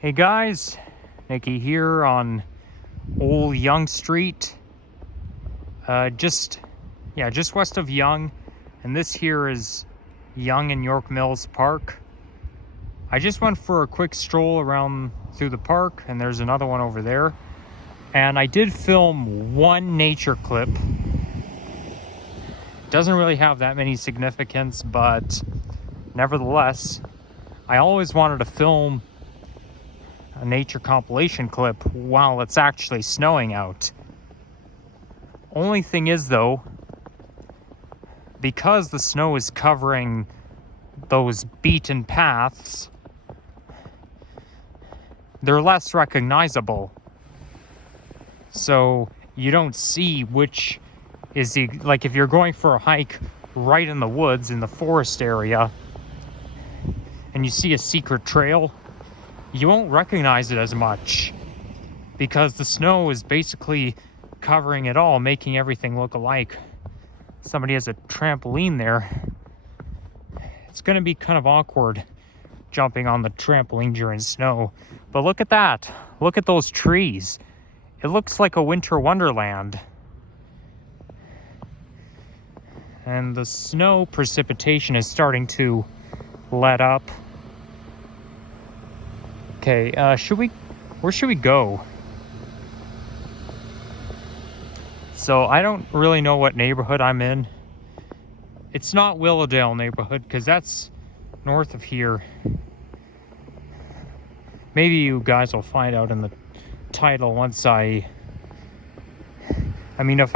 Hey guys, Nikki here on Old Young Street, just west of Young, and this here is Young and York Mills Park. I just went for a quick stroll around through the park, and there's another one over there, and I did film one nature clip. Doesn't really have that many significance, but nevertheless, I always wanted to film a nature compilation clip while it's actually snowing out. Only thing is though, because the snow is covering those beaten paths, they're less recognizable. So you don't see which is the, like if you're going for a hike right in the woods in the forest area and you see a secret trail, you won't recognize it as much because the snow is basically covering it all, making everything look alike. Somebody has a trampoline there. It's going to be kind of awkward jumping on the trampoline during snow. But look at that. Look at those trees. It looks like a winter wonderland. And the snow precipitation is starting to let up. Okay, where should we go? So I don't really know what neighborhood I'm in. It's not Willowdale neighborhood because that's north of here. Maybe you guys will find out in the title once if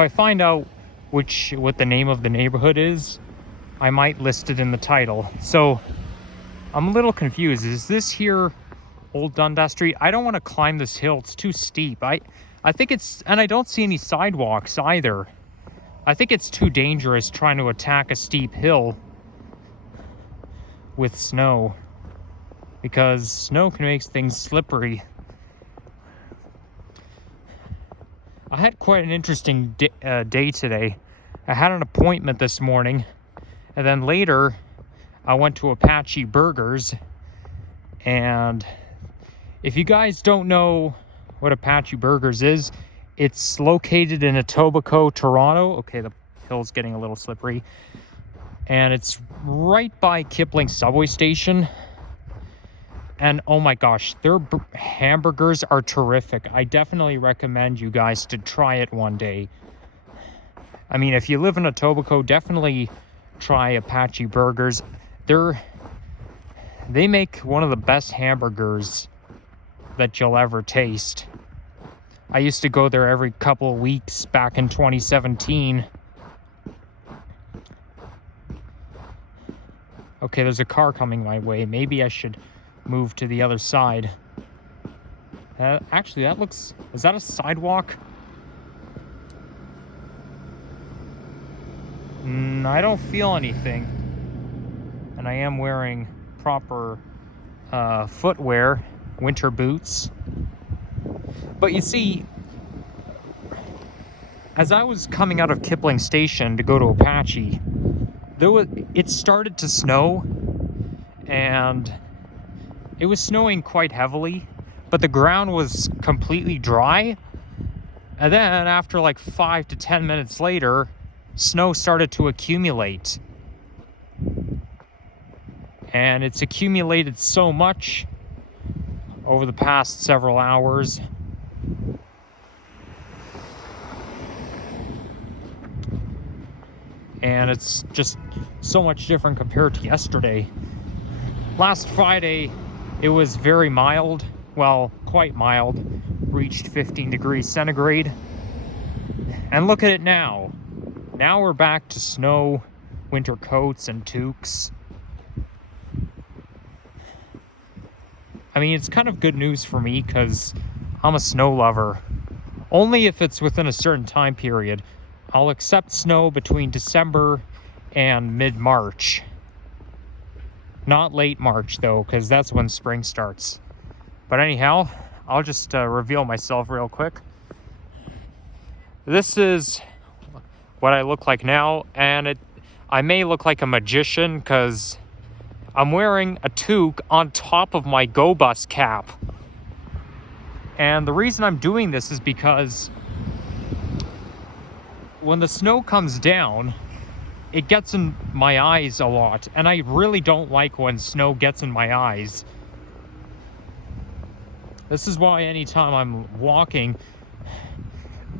I find out what the name of the neighborhood is, I might list it in the title. So I'm a little confused. Is this here Old Dundas Street? I don't want to climb this hill. It's too steep. I think it's, and I don't see any sidewalks either. I think it's too dangerous trying to attack a steep hill with snow, because snow can make things slippery. I had quite an interesting day today. I had an appointment this morning, and then later I went to Apache Burgers. And if you guys don't know what Apache Burgers is, it's located in Etobicoke, Toronto. Okay, the hill's getting a little slippery. And it's right by Kipling subway station. And oh my gosh, their hamburgers are terrific. I definitely recommend you guys to try it one day. I mean, if you live in Etobicoke, definitely try Apache Burgers. They make one of the best hamburgers that you'll ever taste. I used to go there every couple of weeks back in 2017. Okay, there's a car coming my way. Maybe I should move to the other side. Actually, is that a sidewalk? I don't feel anything. And I am wearing proper footwear, winter boots. But you see, as I was coming out of Kipling Station to go to Apache, it started to snow, and it was snowing quite heavily, but the ground was completely dry. And then after like 5 to 10 minutes later, snow started to accumulate. And it's accumulated so much over the past several hours. And it's just so much different compared to yesterday. Last Friday, it was very mild. Well, quite mild. Reached 15 degrees centigrade. And look at it now. Now we're back to snow, winter coats, and toques. I mean, it's kind of good news for me because I'm a snow lover. Only if it's within a certain time period. I'll accept snow between December and mid-March. Not late March, though, because that's when spring starts. But anyhow, I'll just reveal myself real quick. This is what I look like now, and I may look like a magician because I'm wearing a toque on top of my Go Bus cap. And the reason I'm doing this is because when the snow comes down, it gets in my eyes a lot. And I really don't like when snow gets in my eyes. This is why anytime I'm walking,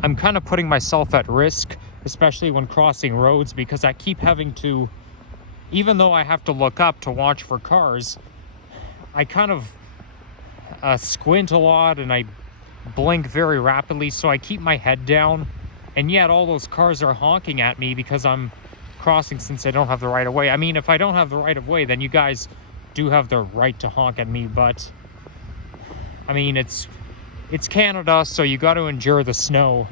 I'm kind of putting myself at risk, especially when crossing roads, because I keep having to, even though I have to look up to watch for cars, I kind of squint a lot and I blink very rapidly, so I keep my head down, and yet all those cars are honking at me because I'm crossing since I don't have the right of way. I mean, if I don't have the right of way, then you guys do have the right to honk at me, but I mean, it's Canada, so you got to endure the snow.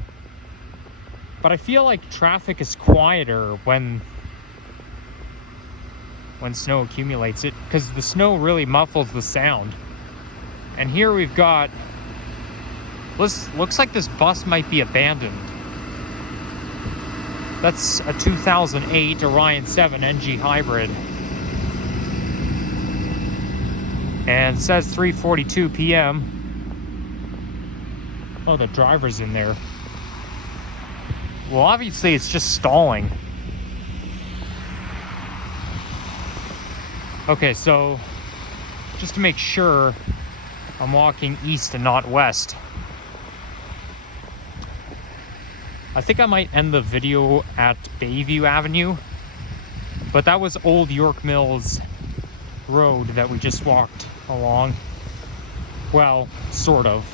But I feel like traffic is quieter when snow accumulates, it because the snow really muffles the sound. And here we've got, looks like this bus might be abandoned. That's a 2008 Orion 7 NG hybrid. And it says 3:42 p.m. Oh, the driver's in there. Well, obviously it's just stalling. Okay, so just to make sure, I'm walking east and not west. I think I might end the video at Bayview Avenue, but that was Old York Mills Road that we just walked along. Well, sort of.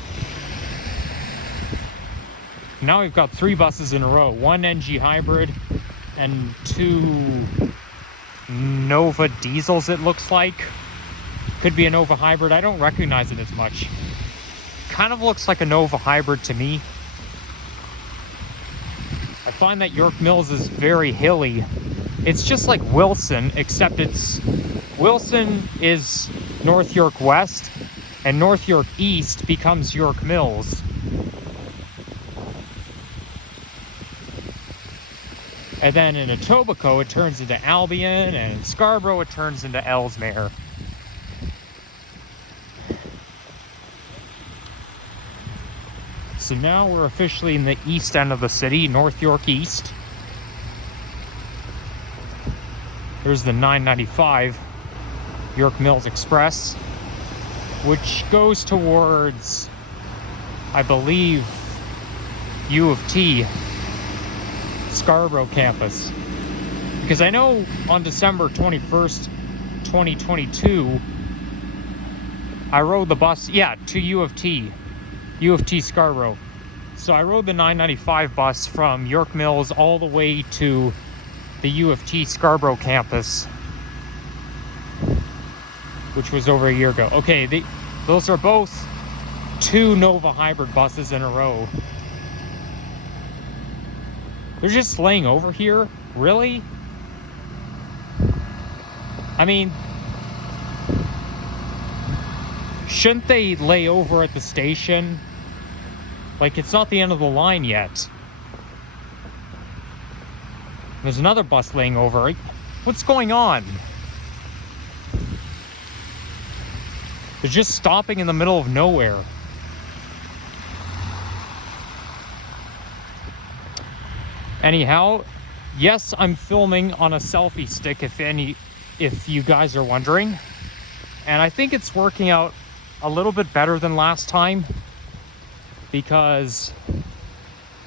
Now we've got 3 buses in a row, 1 NG hybrid and 2 Nova diesels, it looks like. Could be a Nova hybrid. I don't recognize it as much. Kind of looks like a Nova hybrid to me. I find that York Mills is very hilly. It's just like Wilson, except Wilson is North York West, and North York East becomes York Mills. And then in Etobicoke, it turns into Albion, and in Scarborough, it turns into Ellesmere. So now we're officially in the east end of the city, North York East. There's the 995 York Mills Express, which goes towards, I believe, U of T, Scarborough campus. Because I know on December 21st, 2022, I rode the bus, to U of T Scarborough. So I rode the 995 bus from York Mills all the way to the U of T Scarborough campus, which was over a year ago. Okay, those are both 2 Nova hybrid buses in a row. They're just laying over here? Really? I mean, shouldn't they lay over at the station? Like, it's not the end of the line yet. There's another bus laying over. What's going on? They're just stopping in the middle of nowhere. Anyhow, yes, I'm filming on a selfie stick, if you guys are wondering. And I think it's working out a little bit better than last time, because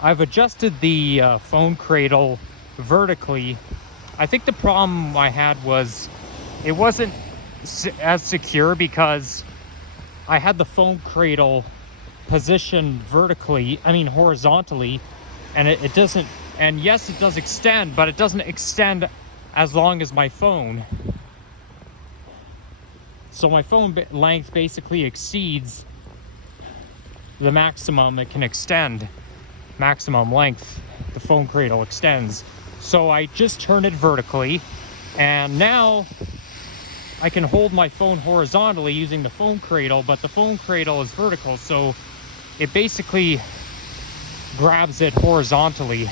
I've adjusted the phone cradle vertically. I think the problem I had was it wasn't as secure because I had the phone cradle positioned horizontally, and it doesn't, and yes, it does extend, but it doesn't extend as long as my phone. So my phone length basically exceeds the maximum it can extend, maximum length the phone cradle extends. So I just turned it vertically, and now I can hold my phone horizontally using the phone cradle, but the phone cradle is vertical, so it basically grabs it horizontally.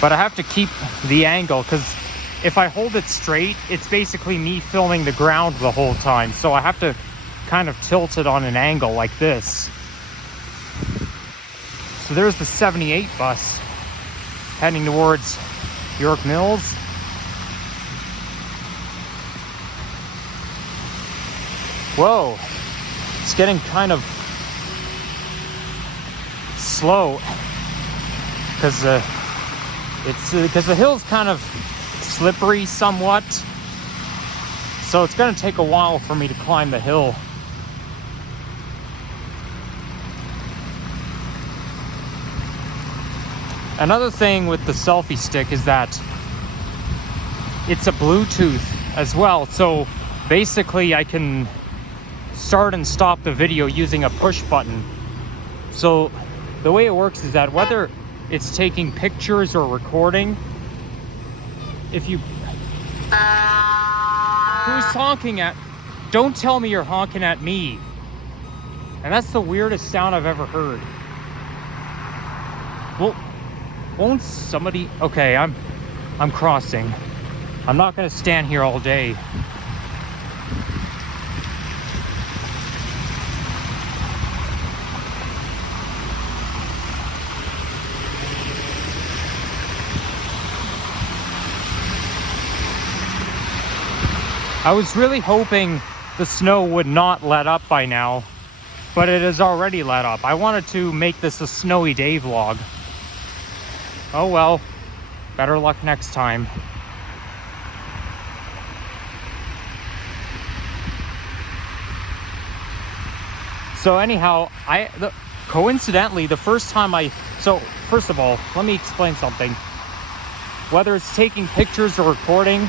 But I have to keep the angle because if I hold it straight, it's basically me filming the ground the whole time. So I have to kind of tilt it on an angle like this. So there's the 78 bus heading towards York Mills. Whoa, it's getting kind of slow because the hill's kind of slippery somewhat, so it's going to take a while for me to climb the hill. Another thing with the selfie stick is that it's a Bluetooth as well, so basically I can start and stop the video using a push button. So the way it works is that whether it's taking pictures or recording, if you... Who's honking at? Don't tell me you're honking at me. And that's the weirdest sound I've ever heard. Well, won't somebody... Okay, I'm crossing. I'm not gonna stand here all day. I was really hoping the snow would not let up by now, but it has already let up. I wanted to make this a snowy day vlog. Oh well, better luck next time. So anyhow, coincidentally, the first time so first of all, let me explain something. Whether it's taking pictures or recording,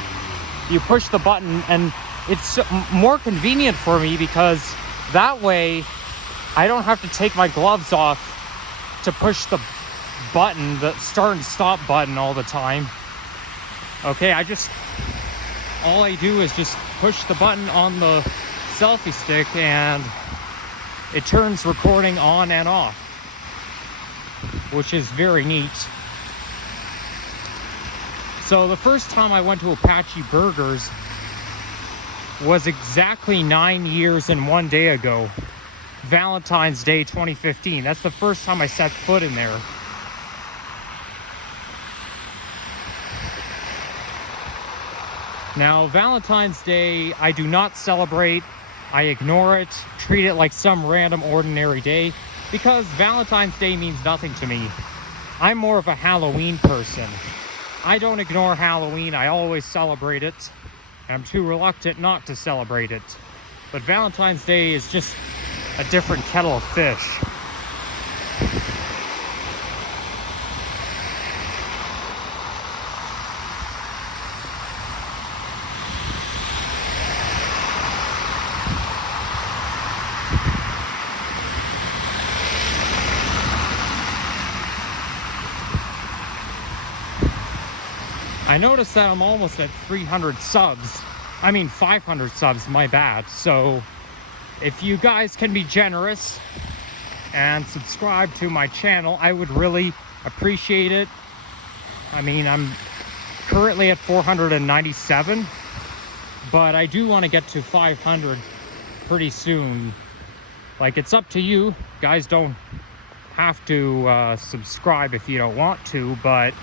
you push the button, and it's more convenient for me because that way I don't have to take my gloves off to push the button, the start and stop button all the time. Okay, all I do is just push the button on the selfie stick and it turns recording on and off, which is very neat. So the first time I went to Apache Burgers was exactly 9 years and 1 day ago. Valentine's Day 2015. That's the first time I set foot in there. Now, Valentine's Day, I do not celebrate. I ignore it, treat it like some random ordinary day, because Valentine's Day means nothing to me. I'm more of a Halloween person. I don't ignore Halloween, I always celebrate it. I'm too reluctant not to celebrate it. But Valentine's Day is just a different kettle of fish. I noticed that I'm almost at 300 subs. I mean 500 subs, my bad. So if you guys can be generous and subscribe to my channel, I would really appreciate it. I mean, I'm currently at 497, but I do want to get to 500 pretty soon. Like, it's up to you. Guys don't have to subscribe if you don't want to, but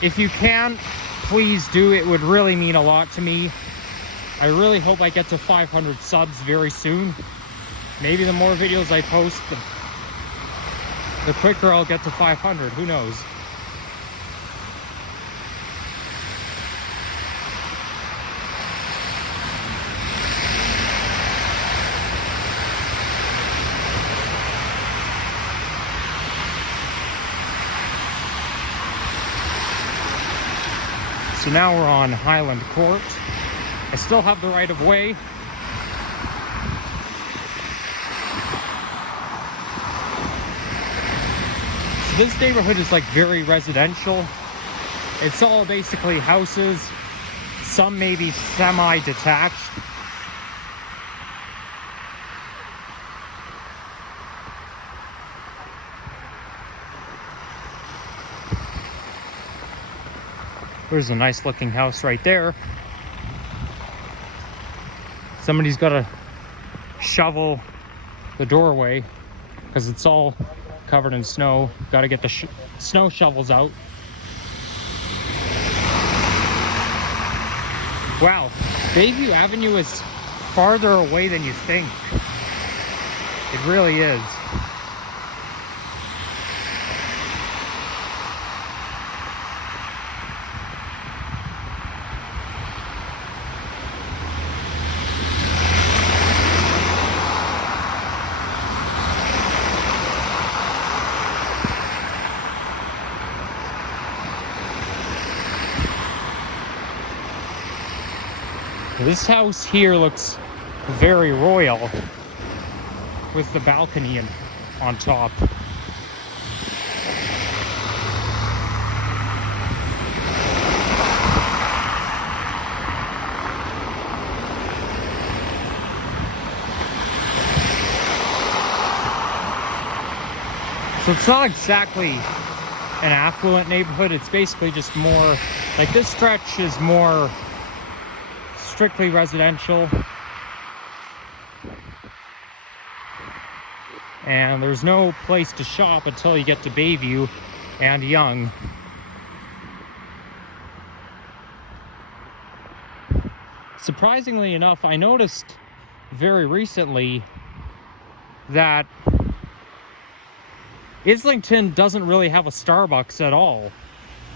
if you can, please do. It would really mean a lot to me. I really hope I get to 500 subs very soon. Maybe the more videos I post, the quicker I'll get to 500. Who knows? So now we're on Highland Court. I still have the right of way. So this neighborhood is like very residential. It's all basically houses, some maybe semi-detached. There's a nice looking house right there. Somebody's got to shovel the doorway because it's all covered in snow. Got to get the snow shovels out. Wow, Bayview Avenue is farther away than you think. It really is. This house here looks very royal with the balcony on top. So it's not exactly an affluent neighborhood. It's basically just more like this stretch is more strictly residential, and there's no place to shop until you get to Bayview and Yonge. Surprisingly enough, I noticed very recently that Islington doesn't really have a Starbucks at all.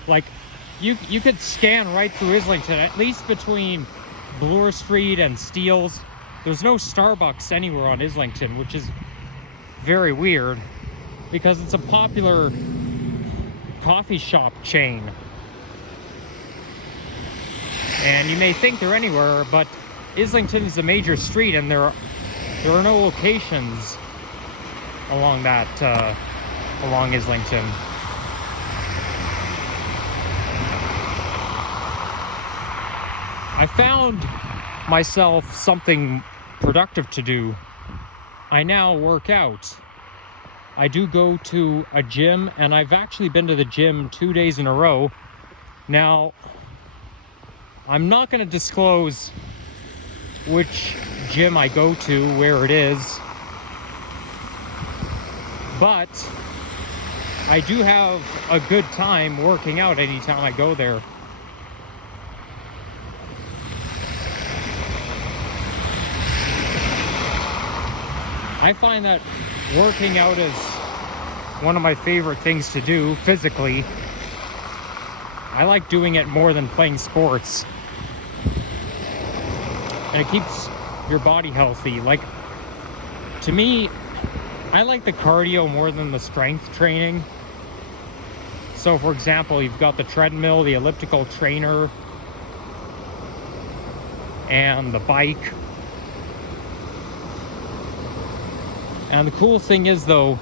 Like, you could scan right through Islington, at least between Bloor Street and Steeles. There's no Starbucks anywhere on Islington, which is very weird because it's a popular coffee shop chain. And you may think they're anywhere, but Islington is a major street and there are no locations along that along Islington. I found myself something productive to do. I now work out. I do go to a gym, and I've actually been to the gym 2 days in a row. Now, I'm not going to disclose which gym I go to, where it is, but I do have a good time working out anytime I go there. I find that working out is one of my favorite things to do physically. I like doing it more than playing sports. And it keeps your body healthy. Like, to me, I like the cardio more than the strength training. So, for example, you've got the treadmill, the elliptical trainer, and the bike. And the cool thing is, though,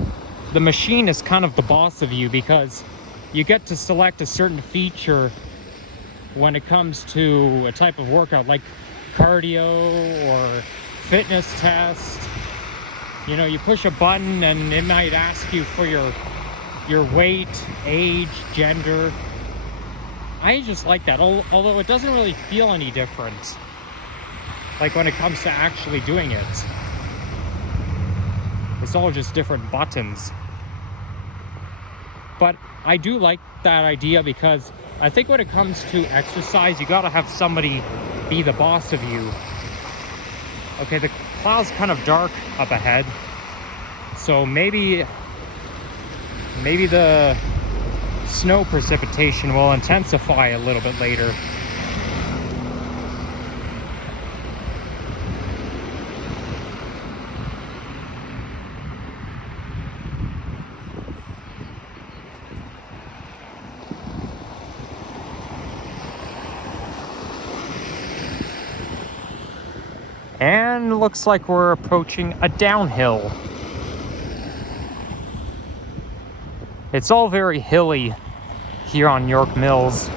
the machine is kind of the boss of you because you get to select a certain feature when it comes to a type of workout, like cardio or fitness test. You know, you push a button and it might ask you for your weight, age, gender. I just like that, although it doesn't really feel any different, like when it comes to actually doing it. It's all just different buttons. But I do like that idea because I think when it comes to exercise, you gotta have somebody be the boss of you. Okay, the cloud's kind of dark up ahead, so maybe the snow precipitation will intensify a little bit later. And looks like we're approaching a downhill. It's all very hilly here on York Mills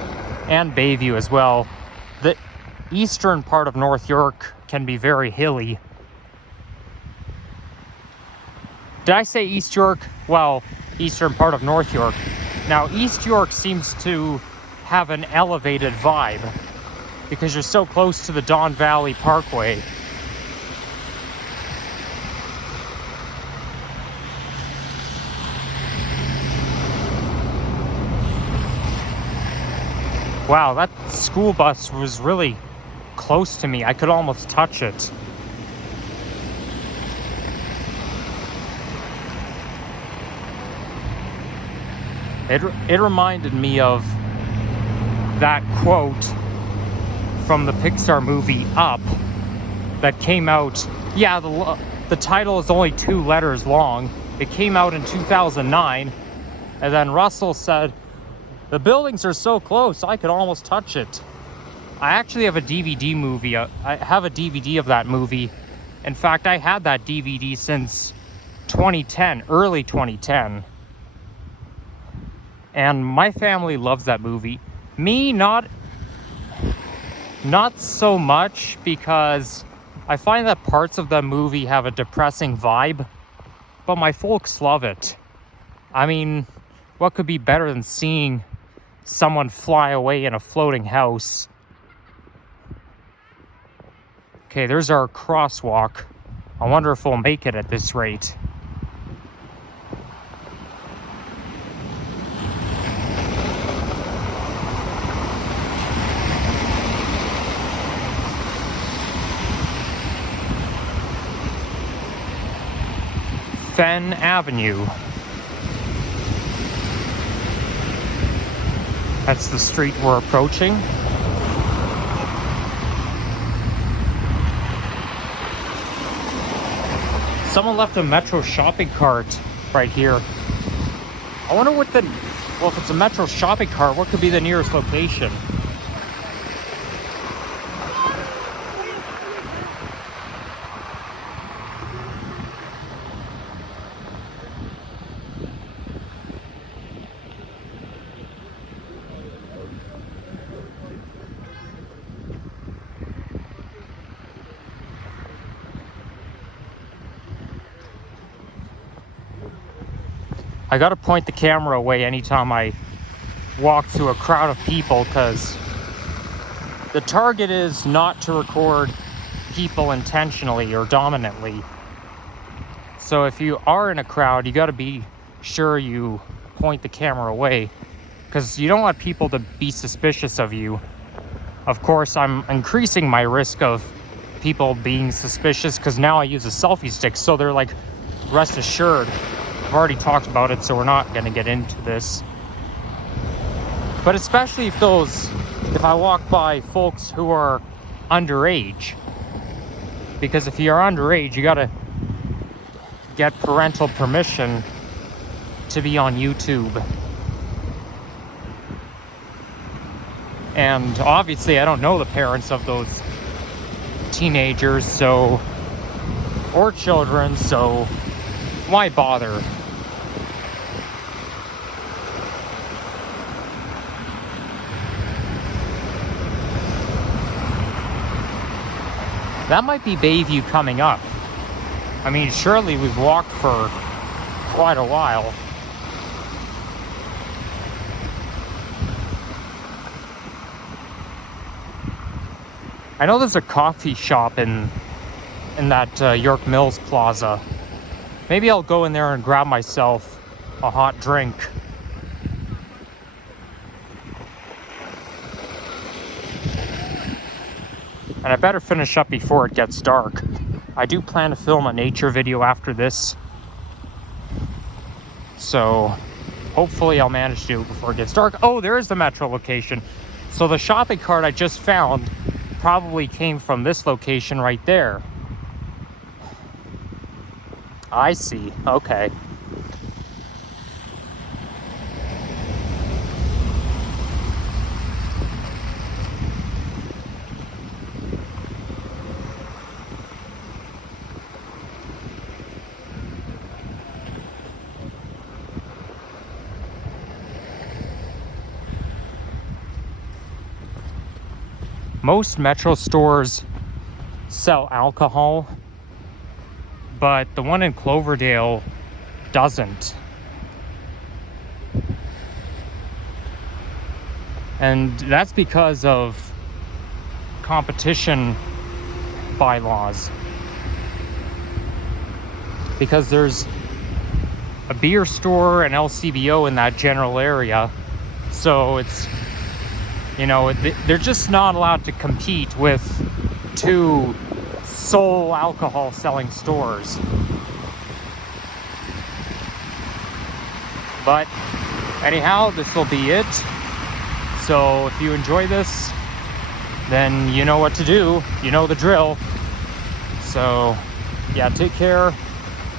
and Bayview as well. The eastern part of North York can be very hilly. Did I say East York? Well, eastern part of North York. Now, East York seems to have an elevated vibe because you're so close to the Don Valley Parkway. Wow, that school bus was really close to me. I could almost touch it. It reminded me of that quote from the Pixar movie Up that came out. Yeah, the title is only 2 letters long. It came out in 2009, and then Russell said, "The buildings are so close, I could almost touch it." I actually have a DVD movie. I have a DVD of that movie. In fact, I had that DVD since 2010, early 2010. And my family loves that movie. Me, not so much, because I find that parts of the movie have a depressing vibe, but my folks love it. I mean, what could be better than seeing someone fly away in a floating house? Okay, there's our crosswalk. I wonder if we'll make it at this rate. Fenn Avenue. That's the street we're approaching. Someone left a Metro shopping cart right here. I wonder what well, if it's a Metro shopping cart, what could be the nearest location? I gotta point the camera away anytime I walk through a crowd of people, because the target is not to record people intentionally or dominantly. So if you are in a crowd, you gotta be sure you point the camera away, because you don't want people to be suspicious of you. Of course, I'm increasing my risk of people being suspicious because now I use a selfie stick, so they're like, rest assured. I've already talked about it, so we're not going to get into this. But especially if I walk by folks who are underage. Because if you're underage, you got to get parental permission to be on YouTube. And obviously I don't know the parents of those teenagers, or children, so why bother? That might be Bayview coming up. I mean, surely we've walked for quite a while. I know there's a coffee shop in that York Mills Plaza. Maybe I'll go in there and grab myself a hot drink. And I better finish up before it gets dark. I do plan to film a nature video after this, so hopefully I'll manage to do it before it gets dark. Oh, there is the Metro location. So the shopping cart I just found probably came from this location right there. I see. Okay. Most Metro stores sell alcohol, but the one in Cloverdale doesn't. And that's because of competition bylaws. Because there's a beer store and LCBO in that general area. So it's, you know, they're just not allowed to compete with two sole alcohol selling stores. But anyhow, this will be it. So if you enjoy this, then you know what to do. You know the drill. So yeah, take care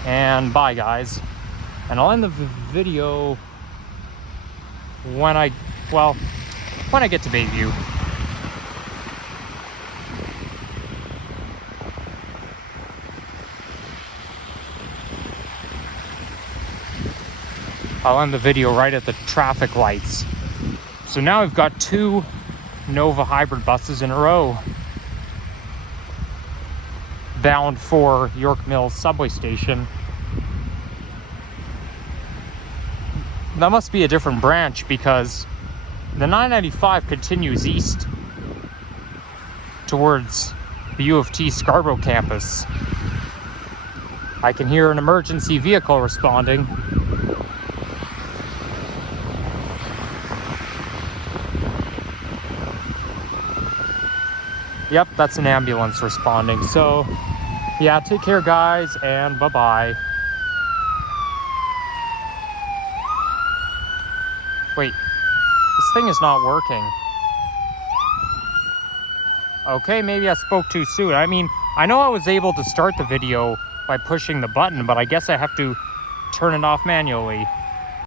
and bye, guys. And I'll end the video when I get to Bayview. I'll end the video right at the traffic lights. So now I've got 2 Nova hybrid buses in a row bound for York Mills subway station. That must be a different branch because the 995 continues east towards the U of T Scarborough campus. I can hear an emergency vehicle responding. Yep, that's an ambulance responding. So, yeah, take care, guys, and bye-bye. Wait, this thing is not working. Okay, maybe I spoke too soon. I mean, I know I was able to start the video by pushing the button, but I guess I have to turn it off manually.